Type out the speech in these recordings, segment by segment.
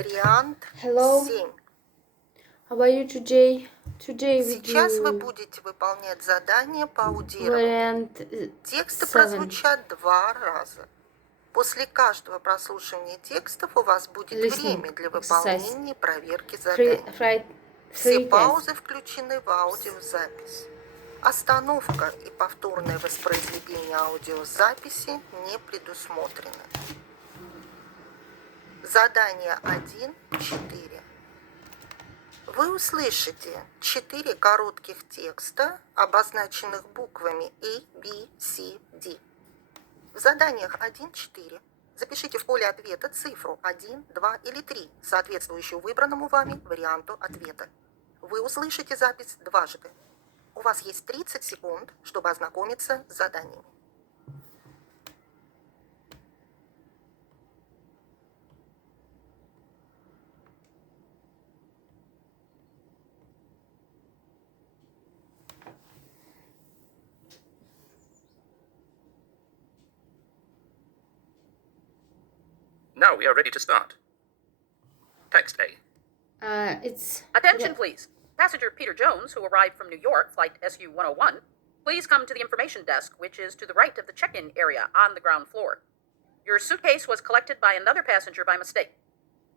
Вариант Hello. 7. How are you today? Today we Сейчас вы do будете выполнять задание по аудированию. variant Тексты 7. прозвучат 2 раза. После каждого прослушивания текстов у вас будет Listening время для exercise. выполнения и проверки Three, заданий. Все three паузы tests. включены в аудиозапись. Остановка и повторное воспроизведение аудиозаписи не предусмотрены. Задание 1.4. Вы услышите 4 коротких текста, обозначенных буквами A, B, C, D. В заданиях 1.4 запишите в поле ответа цифру 1, 2 или 3, соответствующую выбранному вами варианту ответа. Вы услышите запись дважды. У вас есть 30 секунд, чтобы ознакомиться с заданиями. Now we are ready to start. Text A. It's Attention, please. Passenger Peter Jones, who arrived from New York, flight SU-101, please come to the information desk, which is to the right of the check-in area on the ground floor. Your suitcase was collected by another passenger by mistake.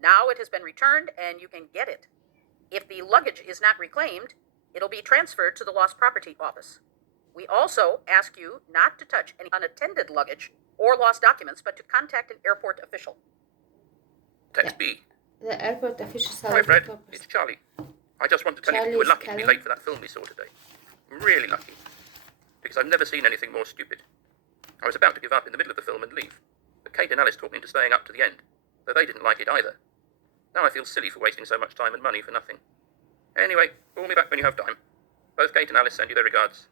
Now it has been returned, and you can get it. If the luggage is not reclaimed, it'll be transferred to the lost property office. We also ask you not to touch any unattended luggage or lost documents, but to contact an airport official. Text B. the airport official Hi, Fred. purpose. It's Charlie. I just want to tell you that you were lucky to be late for that film we saw today. Really lucky. Because I've never seen anything more stupid. I was about to give up in the middle of the film and leave, but Kate and Alice talked me into staying up to the end, though they didn't like it either. Now I feel silly for wasting so much time and money for nothing. Anyway, call me back when you have time. Both Kate and Alice send you their regards.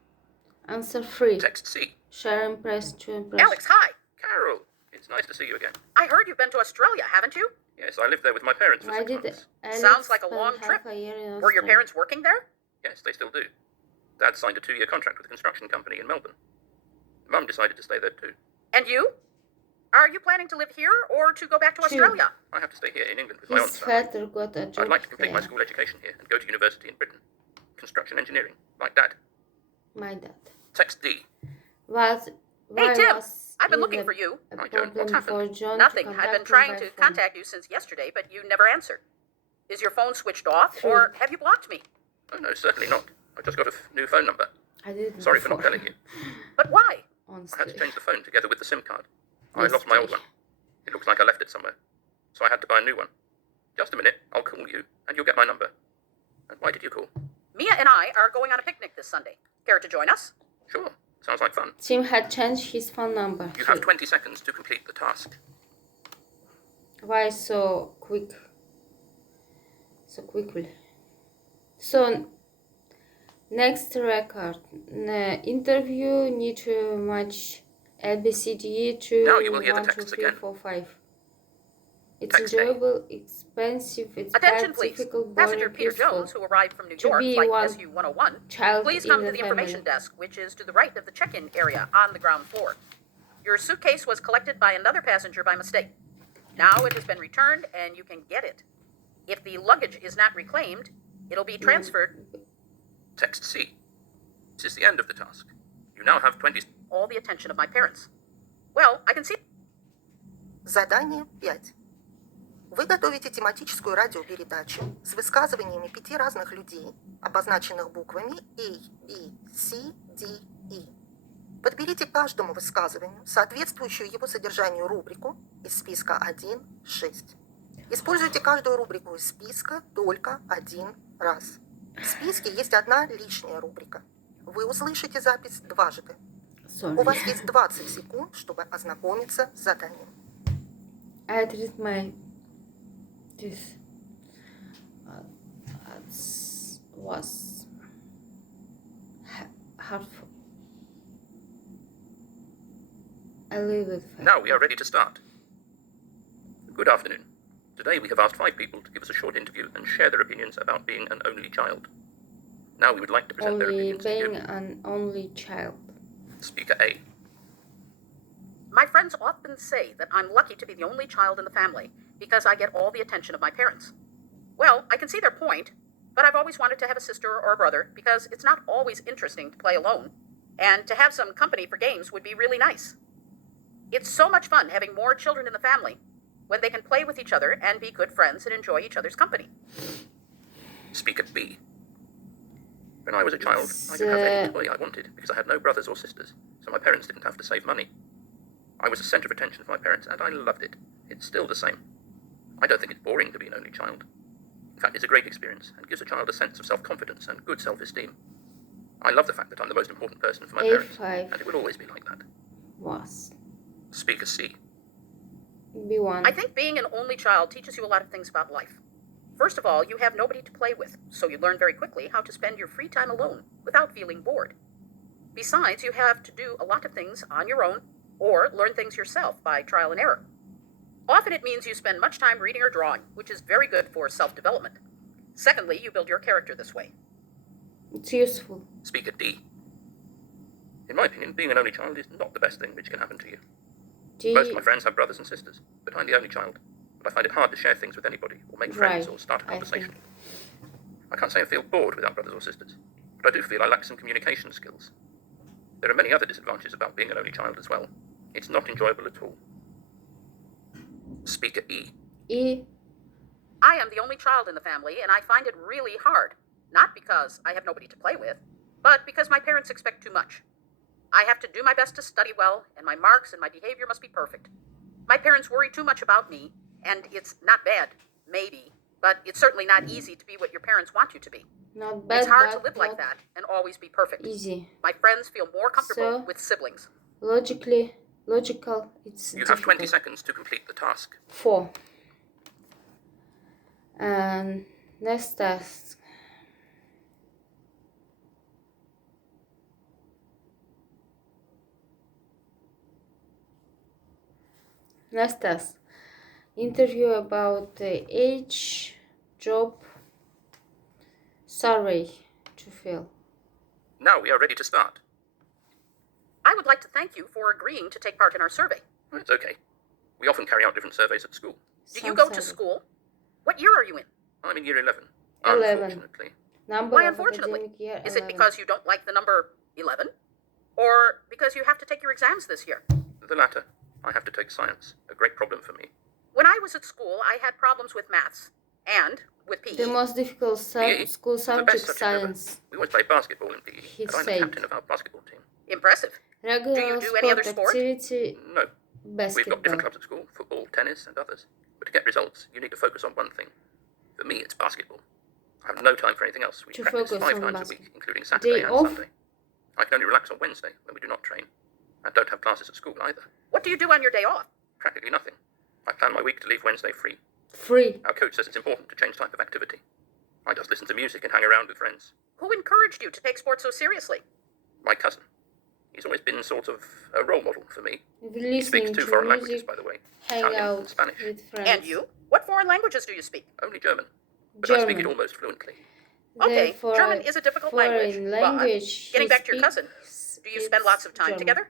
Answer 3. Text C. Share impress to impress. Alex, hi. Carol, it's nice to see you again. I heard you've been to Australia, haven't you? Yes, I lived there with my parents for Why 6 did months. Alex Sounds like a spend long half trip. a year in Were your Australia? parents working there? Yes, they still do. Dad signed a 2-year contract with a construction company in Melbourne. Mum decided to stay there too. And you? Are you planning to live here or to go back to Australia? I have to stay here in England with my aunt's His family. father got a job I'd like to complete my there. school education here and go to university in Britain. Construction engineering, like Dad. My dad. Text D. Why Tim, was I've been it looking a- for you. a Hi, Joan. problem What's happened? for John Nothing. to I've contact been him trying by to phone? contact you since yesterday, but you never answered. Is your phone switched off, Sure. or have you blocked me? Oh, no, certainly not. I just got a new phone number. I didn't Sorry for not before. telling you. But why? I had Honestly. to change the phone together with the SIM card. I Yes, lost my old Jay. one. It looks like I left it somewhere. So I had to buy a new one. Just a minute, I'll call you, and you'll get my number. And why did you call? Mia and I are going on a picnic this Sunday. Care to join us? Sure, sounds like fun. Tim had changed his phone number. You have 20 seconds to complete the task. Why so quick? So quickly. So next record. Interview need to match ABCD to Now you will hear the 1, 2, texts 3, again. 4, 5. It's Text A. enjoyable, expensive, it's Attention, bad, please. difficult, Passenger boring, Peter useful. Jones, who arrived from New To York, be flight one SU-101, child please in come the to the information family. desk, which is to the right of the check-in area on the ground floor. Your suitcase was collected by another passenger by mistake. Now it has been returned, and you can get it. If the luggage is not reclaimed, it'll be transferred. Text C. This is the end of the task. You now have 20... All the attention of my parents. Well, I can see... Задание 5. Вы готовите тематическую радиопередачу с высказываниями 5 разных людей, обозначенных буквами A, B, C, D, E. Подберите каждому высказыванию соответствующую его содержанию рубрику из списка 1-6. Используйте каждую рубрику из списка только один раз. В списке есть одна лишняя рубрика. Вы услышите запись дважды. У вас Sorry. есть 20 секунд, чтобы ознакомиться с заданием. I treat my this was hurtful. I leave it. Now we are ready to start. Good afternoon. Today we have asked 5 people to give us a short interview and share their opinions about being an only child. Now we would like to present their Only opinions to being you. an only child. Speaker A. My friends often say that I'm lucky to be the only child in the family, because I get all the attention of my parents. Well, I can see their point, but I've always wanted to have a sister or a brother because it's not always interesting to play alone, and to have some company for games would be really nice. It's so much fun having more children in the family when they can play with each other and be good friends and enjoy each other's company. Speak at B. When I was a child, I could have any toy I wanted because I had no brothers or sisters, so my parents didn't have to save money. I was the centre of attention for my parents, and I loved it. It's still the same. I don't think it's boring to be an only child. In fact, it's a great experience and gives a child a sense of self-confidence and good self-esteem. I love the fact that I'm the most important person for my parents, and it will always be like that. Was. Speak a C. B1. I think being an only child teaches you a lot of things about life. First of all, you have nobody to play with, so you learn very quickly how to spend your free time alone without feeling bored. Besides, you have to do a lot of things on your own or learn things yourself by trial and error. Often it means you spend much time reading or drawing, which is very good for self-development. Secondly, you build your character this way. It's useful. Speak at D. In my opinion, being an only child is not the best thing which can happen to you. G. Most of my friends have brothers and sisters, but I'm the only child, and I find it hard to share things with anybody or make friends Right, or start a I conversation. think. I can't say I feel bored without brothers or sisters, but I do feel I lack some communication skills. There are many other disadvantages about being an only child as well. It's not enjoyable at all. Speak at E. E. I am the only child in the family, and I find it really hard. Not because I have nobody to play with, but because my parents expect too much. I have to do my best to study well, and my marks and my behavior must be perfect. My parents worry too much about me, and it's not bad, maybe, but it's certainly not easy to be what your parents want you to be. Not bad, It's hard to but live like not that and always be perfect. easy. My friends feel more comfortable So- with siblings. Logical, it's You have 20 difficult. seconds to complete the task. 4. And next task. Next task. Interview about the age, job, survey to fill. Now we are ready to start. I would like to thank you for agreeing to take part in our survey. It's okay. We often carry out different surveys at school. Do you Some go to survey. school? What year are you in? I'm in year 11. 11. Unfortunately. Number Why of unfortunately? academic year Is it 11. because you don't like the number 11? Or because you have to take your exams this year? The latter. I have to take science. A great problem for me. When I was at school, I had problems with maths and with PE. The most difficult PE? school The best subject, subject science. ever. We always play basketball in PE, He and I'm the said. captain of our basketball team. Impressive. Regular do any other sport? activity, No, we've got basketball. different clubs at school, football, tennis, and others. But to get results, you need to focus on one thing. For me, it's basketball. I have no time for anything else. We To practice focus 5 on times a basketball. week, including Saturday Day and off? Sunday. I can only relax on Wednesday when we do not train. I don't have classes at school either. What do you do on your day off? Practically nothing. I plan my week to leave Wednesday free. Free. Our coach says it's important to change type of activity. I just listen to music and hang around with friends. Who encouraged you to take sports so seriously? My cousin. He's always been sort of a role model for me. He Listening speaks two to foreign languages, music, by the way. hang Italian out and Spanish. with friends. And you? What foreign languages do you speak? Only German. But I speak it German. almost fluently. Okay, The German is a difficult language, foreign but language getting he back to your cousin, speaks, do you spend it's lots of time German. together?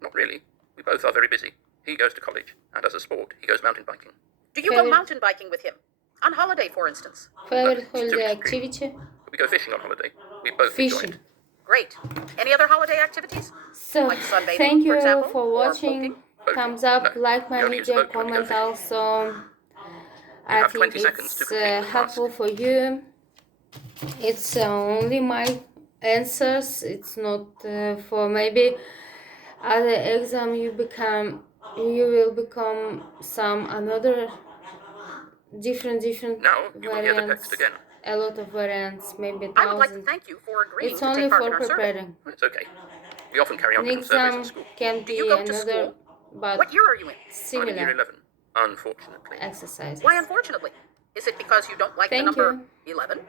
Not really. We both are very busy. He goes to college, and as a sport, he goes mountain biking. Do you go Favorite- mountain biking with him? On holiday, for instance? Favorite it's too holiday extreme. activity? We go fishing on holiday. We both enjoy Fishing. it. Great. Any other holiday activities? So, Like sunbathing, thank for you example, for or watching. boating? Thumbs up, No, like my we only use video, boat when we go comment fishing. also. I have think 20 seconds to it's complete the task. helpful for you. It's only my answers. It's not for maybe other exam you will become some another different Now you will hear the variants. text again. A lot of variants, maybe I would like to 1,000. thank you for agreeing It's to only take part for in our survey. preparing. It's okay. We often carry out An different surveys exam at school. can Do be you go to another, school? but What year are you in? I'm in year similar 11, unfortunately. exercises. Why, unfortunately? Is it because you don't like Thank the number you. 11?